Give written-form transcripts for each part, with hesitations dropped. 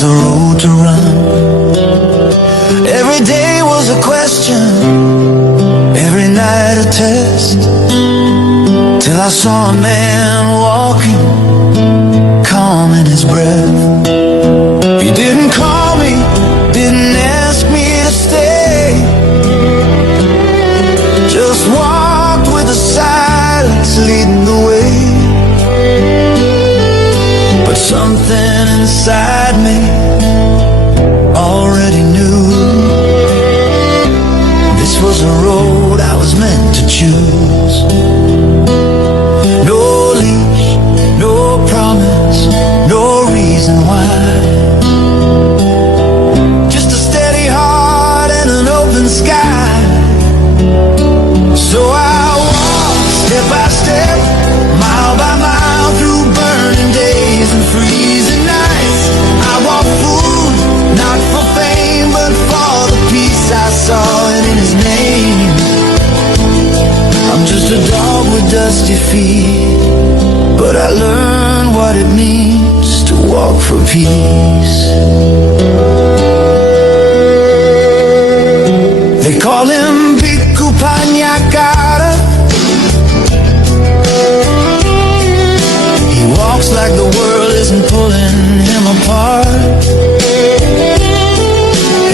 the road to run. Every day was a question, every night a test, till I saw a man walking, calm in his breath. He didn't call me, didn't ask me to stay, just walked with a silence leading the way. But something inside me already knew this was a road I was meant to choose. No leash, no promise, no reason why, just a steady heart and an open sky. So I walked step by step, mile by mile, through burning days and freezing nights. I want food, not for fame, but for the peace I saw it in his name. I'm just a dog with dusty feet, but I learned what it means to walk for peace. They call him Bhikkhu Panyakara. He walks like the world isn't pulling him apart.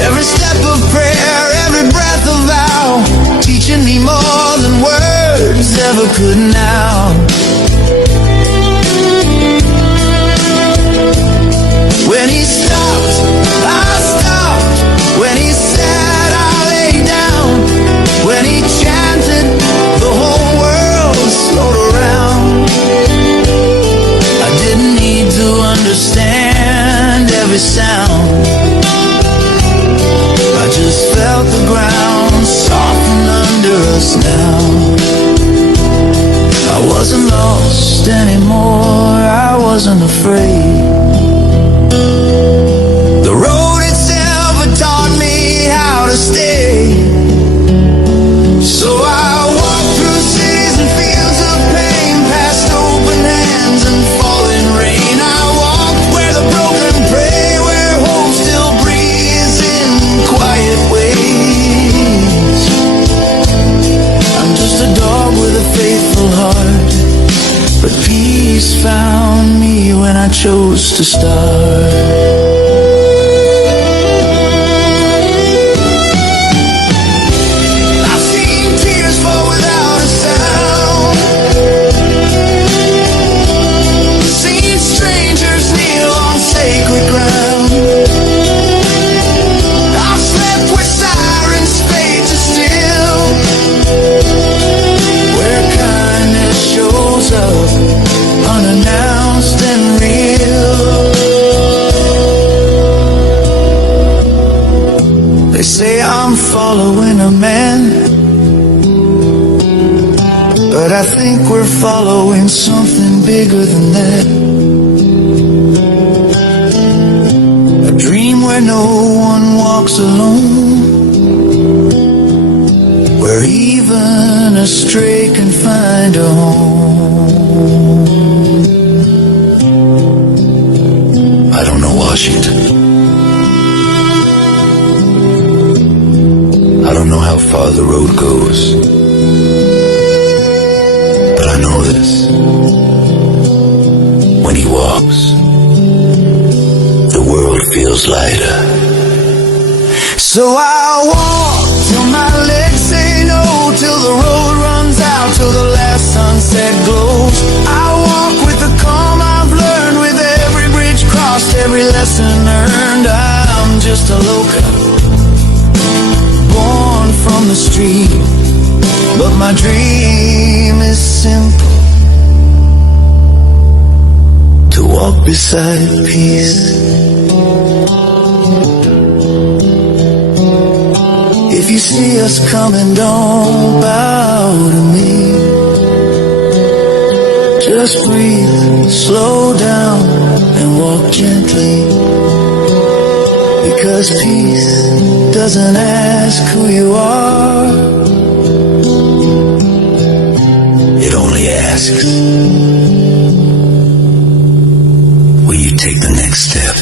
Every step of prayer, every breath of vow, teaching me more than words ever could now. When he stopped, I stopped. When he said, I lay down. When he chanted, the whole world slowed around. I didn't need to understand every sound, I just felt the ground soften under us now. I wasn't lost anymore, I wasn't afraid. The road itself had taught me how to stay. So I walked through cities and fields of pain, past open hands and falling rain. I walked where the broken pray, where hope still breathes in quiet ways. I'm just a dog with a faithful heart, but peace found me when I chose to start. Unannounced and real. They say I'm following a man, but I think we're following something bigger than that. A dream where no one walks alone, where even a stray can find a home. I don't know Washington. I don't know how far the road goes, but I know this: when he walks, the world feels lighter. So I walk till my legs say no, till the road runs out, till the last sunset glows. I walk with the calm I've learned, with every bridge crossed, every lesson earned. I'm just a local, born from the street, but my dream is simple: to walk beside peace. If you see us coming, don't bow to me. Just breathe, slow down, and walk gently. Because peace doesn't ask who you are, it only asks, will you take the next step?